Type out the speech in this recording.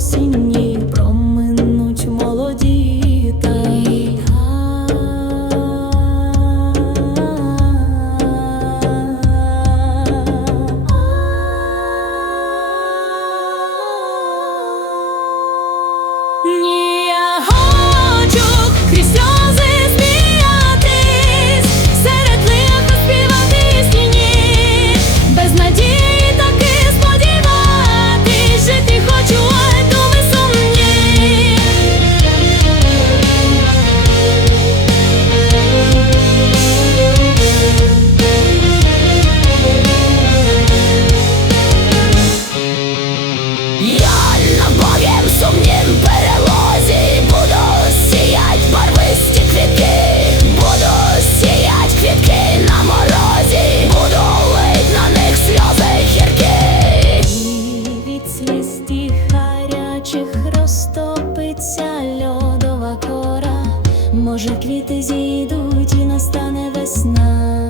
seen you. Може, квіти зійдуть і настане весна.